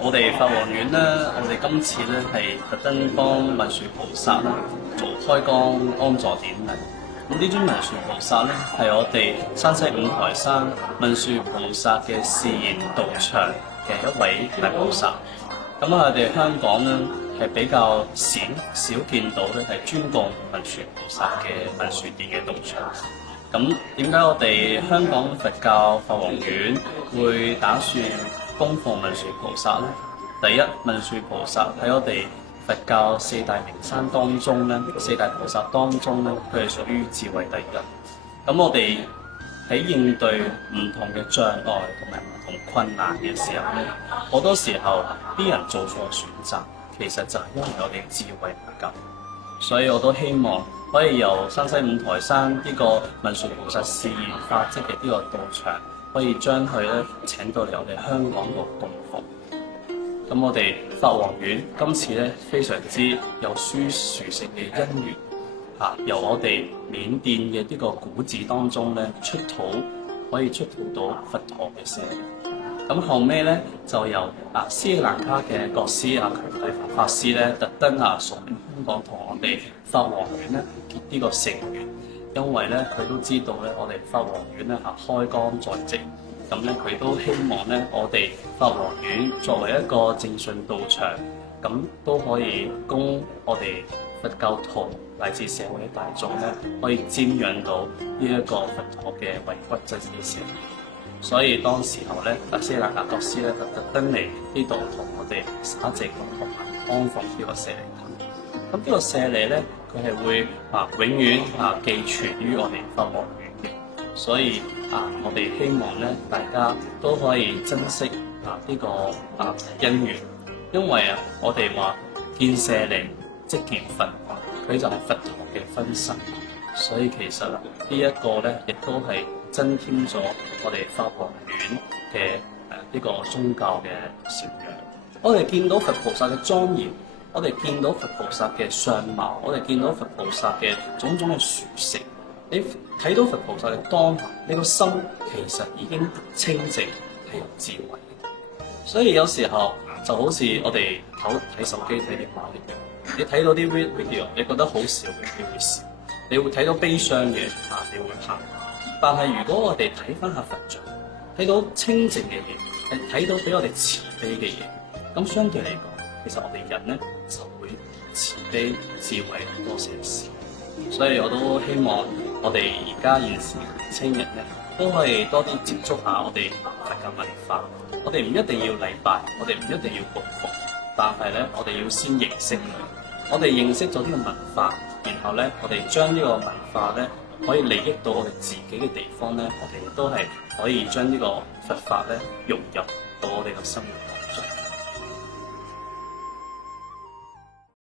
我哋法王院咧，我哋今次咧係特登幫文殊菩薩啦做開光安坐典禮。咁呢尊文殊菩薩咧係我哋山西五台山文殊菩薩嘅示現道場嘅一位大菩薩。咁我哋香港咧係比較少見到咧係專供文殊菩薩嘅文殊殿嘅道場。咁點解我哋香港佛教法王院會打算供奉文殊菩薩呢？第一，文殊菩薩喺我哋佛教四大名山當中咧，四大菩薩當中咧，佢係屬於智慧第一。咁我哋喺應對唔同嘅障礙同埋唔同困難嘅時候咧，好多時候啲人做錯選擇，其實就係因為我哋智慧唔夠。所以我都希望可以由山西五台山呢個文殊菩薩示現法跡嘅呢個道場，可以將佢咧請到嚟我哋香港度供奉。咁我哋法王院今次咧非常之有殊勝嘅因緣，由我哋緬甸嘅呢個古寺當中咧出土，可以出土到佛陀嘅舍利。咁後尾咧就由斯里蘭卡嘅國師強大法師咧特登送嚟香港同我哋法王院咧結呢個成緣，因為咧佢都知道咧我哋法王院咧開光在即，咁咧佢都希望咧我哋法王院作為一個正信道場，咁都可以供我哋佛教徒乃至社會大眾咧可以瞻仰到呢一個佛陀嘅遺骨真嘅舍利。所以當時候咧，斯里蘭卡國師咧特登嚟呢度同我哋灑淨同埋安放呢個舍利。咁呢個舍利咧，佢係會永遠寄存於我哋法王院嘅。所以我哋希望咧，大家都可以珍惜呢個因緣，因為我哋話見舍利即見佛，佢就係佛陀嘅分身。所以其實呢一個咧，亦都係增添咗我哋法王院嘅呢個宗教嘅禪養。我哋見到佛菩薩嘅莊嚴，我哋見到佛菩薩嘅相貌，我哋見到佛菩薩嘅種種嘅殊勝。你睇到佛菩薩嘅當下，你個心其實已經清淨，係有智慧嘅。所以有時候就好似我哋睇手機睇電話一樣，你睇到啲 video， 你覺得好笑嘅，你會笑；你會睇到悲傷嘅，你會喊。但係如果我哋睇翻下佛像，睇到清淨嘅嘢，睇到俾我哋慈悲嘅嘢，咁相對嚟講，其實我哋人咧就會慈悲智慧多些少。所以我都希望我哋而家現時年青人咧，都可以多啲接觸下我哋佛教文化。我哋唔一定要禮拜，我哋唔一定要供奉，但係咧，我哋要先認識佢。我哋認識咗呢個文化，然後咧，我哋將呢個文化咧，可以利益到我哋自己嘅地方咧，我哋都係可以將呢個佛法咧融入到我哋嘅生活。